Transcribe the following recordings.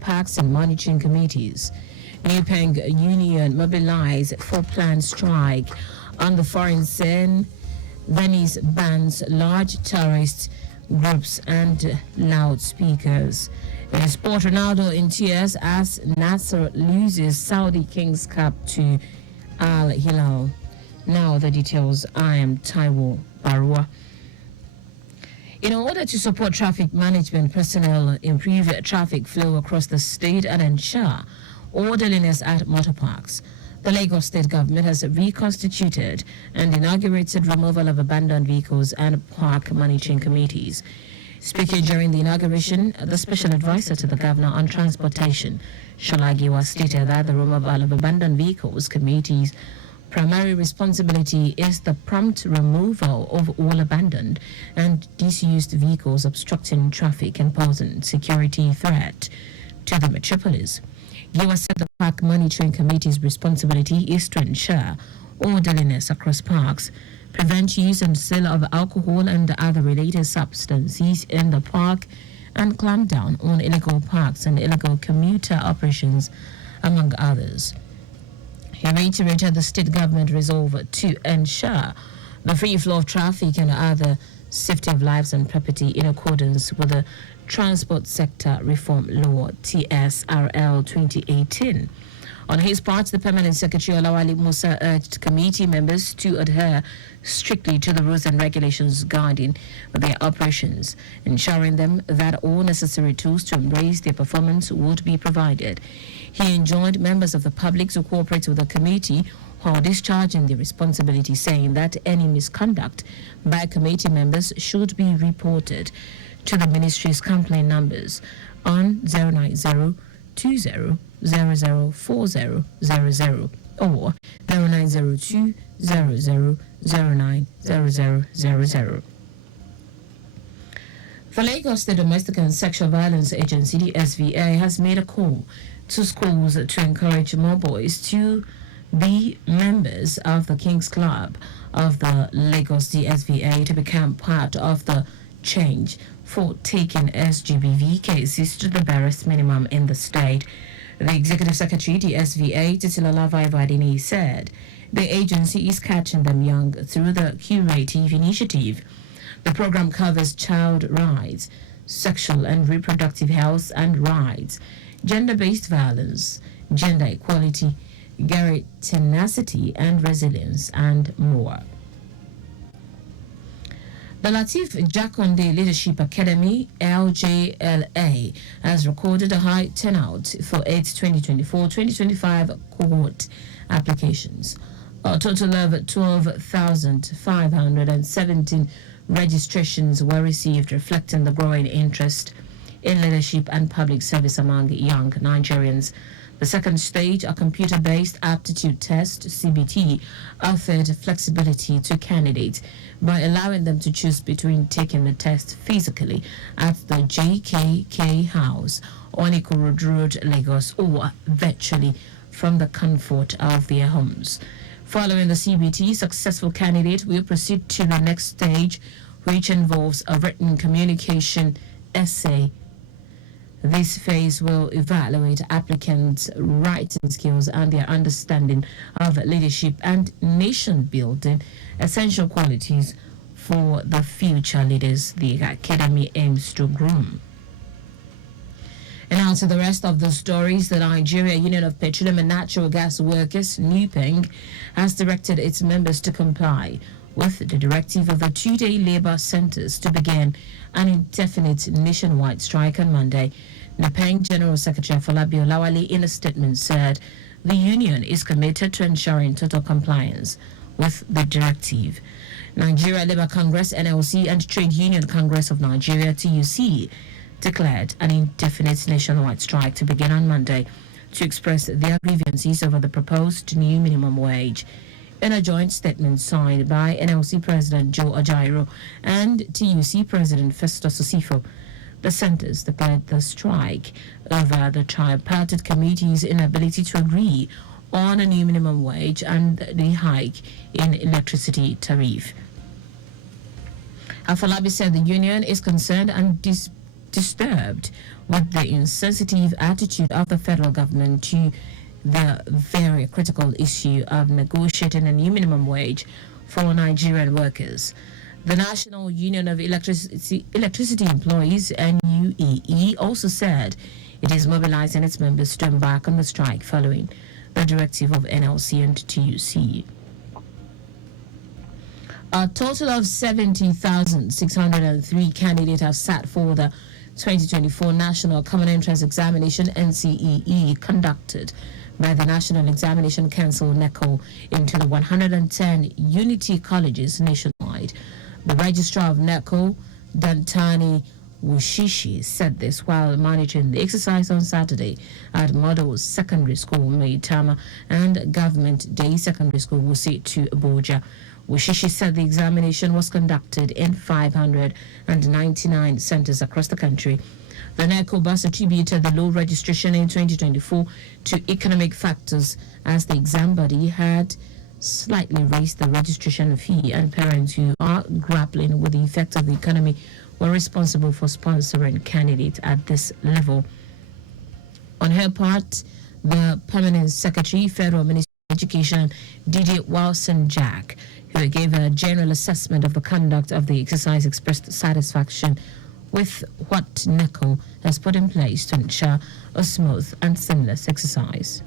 Parks and monitoring committees. Nupeng Union mobilized for planned strike on the foreign scene. Venice bans large tourist groups and loudspeakers. In sport, Ronaldo in tears as Nasser loses Saudi Kings Cup to Al Hilal. Now the details. I am Taiwo Baruwa. In order to support traffic management personnel, improve traffic flow across the state and ensure orderliness at motor parks, the Lagos State Government has reconstituted and inaugurated removal of abandoned vehicles and park monitoring committees. Speaking during the inauguration, the Special Advisor to the Governor on Transportation, Sholagiwa, stated that the removal of abandoned vehicles committees' primary responsibility is the prompt removal of all abandoned and disused vehicles obstructing traffic and posing security threat to the metropolis. Giwa said the Park Monitoring Committee's responsibility is to ensure orderliness across parks, prevent use and sale of alcohol and other related substances in the park, and clamp down on illegal parks and illegal commuter operations, among others. He reiterated the state government resolve to ensure the free flow of traffic and other safety of lives and property in accordance with the Transport Sector Reform Law TSRL 2018. On his part, the Permanent Secretary Olawale Musa urged committee members to adhere strictly to the rules and regulations guiding their operations, ensuring them that all necessary tools to embrace their performance would be provided. He enjoined members of the public to cooperate with the committee while discharging their responsibility, saying that any misconduct by committee members should be reported to the ministry's complaint numbers on 090 20 004000 or 0902 00090000. The Lagos State Domestic and Sexual Violence Agency, the SVA, has made a call to schools to encourage more boys to be members of the King's Club of the Lagos DSVA to become part of the change for taking SGBV cases to the barest minimum in the state. The Executive Secretary, the SVA, Titilola Vaivadini, said the agency is catching them young through the curative initiative. The program covers child rights, sexual and reproductive health and rights, gender-based violence, gender equality, tenacity and resilience, and more. The Latif Jakonde Leadership Academy, LJLA, has recorded a high turnout for its 2024-2025 cohort applications. A total of 12,517 registrations were received, reflecting the growing interest in leadership and public service among young Nigerians. The second stage, a computer-based aptitude test, CBT, offered flexibility to candidates by allowing them to choose between taking the test physically at the JKK House on Ikorodu Road, Lagos, or virtually from the comfort of their homes. Following the CBT, successful candidate will proceed to the next stage, which involves a written communication essay. This phase will evaluate applicants' writing skills and their understanding of leadership and nation building, essential qualities for the future leaders the academy aims to groom. And now to the rest of the stories. The Nigeria Union of Petroleum and Natural Gas Workers, NUPENG, has directed its members to comply with the directive of the two-day labor centers to begin an indefinite nationwide strike on Monday. NUPENG General Secretary Falabi Olawale, in a statement, said the union is committed to ensuring total compliance with the directive. Nigeria Labour Congress, NLC, and Trade Union Congress of Nigeria, TUC, declared an indefinite nationwide strike to begin on Monday to express their grievances over the proposed new minimum wage. In a joint statement signed by NLC President Joe Ajaero and TUC President Festus Osifo, the centers declared the strike over the tripartite committee's inability to agree on a new minimum wage and the hike in electricity tariff. Afolabi said the union is concerned and disturbed with the insensitive attitude of the federal government to the very critical issue of negotiating a new minimum wage for Nigerian workers. The National Union of Electricity Employees, NUEE, also said it is mobilizing its members to embark on the strike following the directive of NLC and TUC. A total of 70,603 candidates have sat for the 2024 National Common Entrance Examination (NCEE) conducted by the National Examination Council (NECO) into the 110 Unity colleges nationwide. The registrar of NECO, Dantani Wushishi, said this while monitoring the exercise on Saturday at Model Secondary School Maitama and Government Day Secondary School Wusi Abuja. Wushishi said the examination was conducted in 599 centers across the country. The NECO bus attributed the low registration in 2024 to economic factors, as the exam body had slightly raised the registration fee, and parents who are grappling with the effect of the economy were responsible for sponsoring candidates at this level. On her part, the Permanent Secretary, Federal Ministry of Education, Didi Wilson Jack, who gave a general assessment of the conduct of the exercise, expressed satisfaction with what NECO has put in place to ensure a smooth and seamless exercise.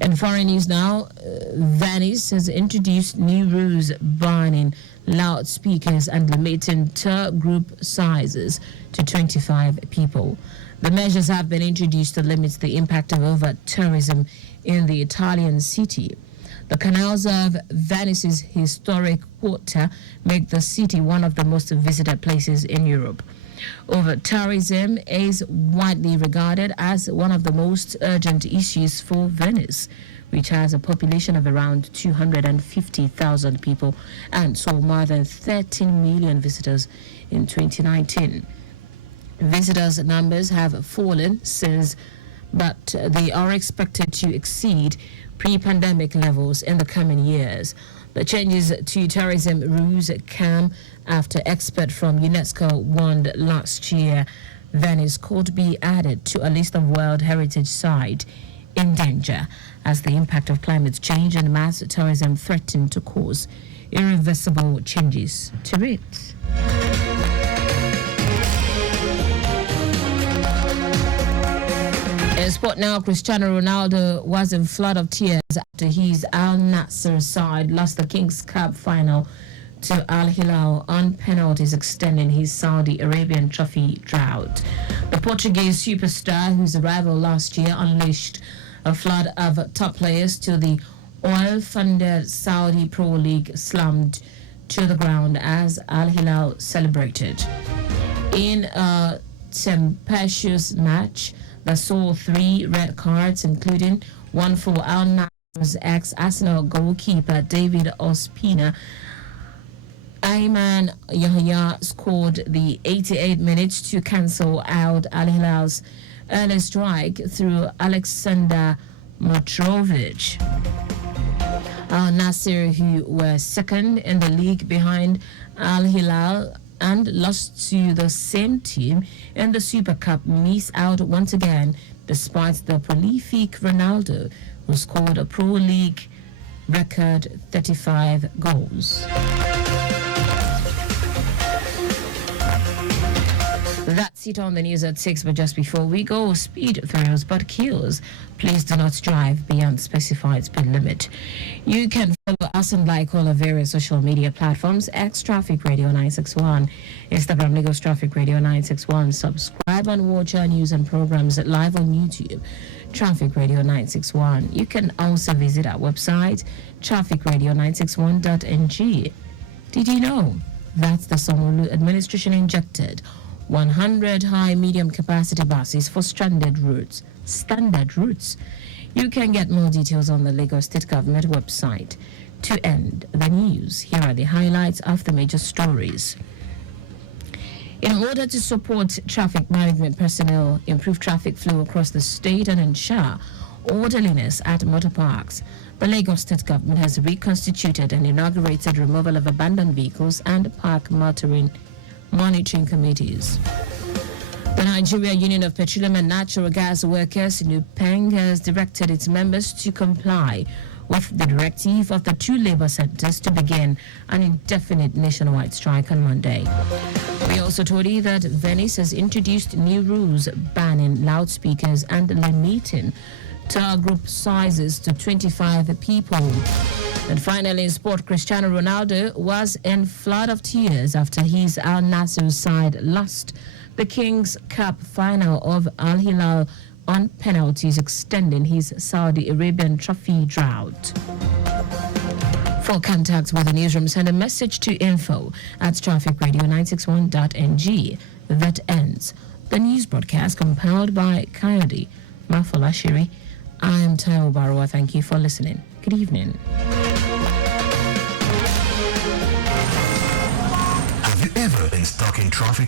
In foreign news now, Venice has introduced new rules banning loudspeakers and limiting tour group sizes to 25 people. The measures have been introduced to limit the impact of over-tourism in the Italian city. The canals of Venice's historic quarter make the city one of the most visited places in Europe. Over-tourism is widely regarded as one of the most urgent issues for Venice, which has a population of around 250,000 people and saw more than 13 million visitors in 2019. Visitors' numbers have fallen since, but they are expected to exceed pre-pandemic levels in the coming years. The changes to tourism rules come after experts from UNESCO warned last year Venice could be added to a list of World Heritage Sites in danger as the impact of climate change and mass tourism threaten to cause irreversible changes to it. In sport now, Cristiano Ronaldo was in flood of tears after his Al Nassr side lost the Kings Cup final to Al Hilal on penalties, extending his Saudi Arabian trophy drought. The Portuguese superstar, whose arrival last year unleashed a flood of top players to the oil-funded Saudi Pro League, slumped to the ground as Al Hilal celebrated. In a tempestuous match that saw 3 red cards, including one for Al Nassr's ex-Arsenal goalkeeper David Ospina, Ayman Yahya scored the 88 minutes to cancel out Al Hilal's early strike through Alexander Mitrovic. Al Nassr, who were second in the league behind Al Hilal and lost to the same team in the Super Cup, miss out once again despite the prolific Ronaldo, who scored a Pro League record 35 goals. That's it on the news at 6, but just before we go, speed thrills but kills. Please do not drive beyond specified speed limit. You can follow us on like all our various social media platforms: X Traffic Radio 961, Instagram Lagos Traffic Radio 961. Subscribe and watch our news and programs live on YouTube, Traffic Radio 961. You can also visit our website, trafficradio961.ng. Did you know that's the Somolu administration injected 100 high medium capacity buses for standard routes? You can get more details on the Lagos State Government website. To end the news, here are the highlights of the major stories. In order to support traffic management personnel, improve traffic flow across the state and ensure orderliness at motor parks, the Lagos State Government has reconstituted and inaugurated removal of abandoned vehicles and park monitoring committees. The Nigeria Union of Petroleum and Natural Gas Workers, NUPENG, has directed its members to comply with the directive of the two labor sectors to begin an indefinite nationwide strike on Monday. We also told you that Venice has introduced new rules banning loudspeakers and limiting tour group sizes to 25 people. And finally, in sport, Cristiano Ronaldo was in flood of tears after his Al Nassr side lost the Kings Cup final of Al Hilal on penalties, extending his Saudi Arabian trophy drought. For contact with the newsroom, send a message to info@trafficradio961.ng. That ends the news broadcast compiled by Coyote Mafolashiri. I am Taiwo Baruwa. Thank you for listening. Good evening. Have you ever been stuck in traffic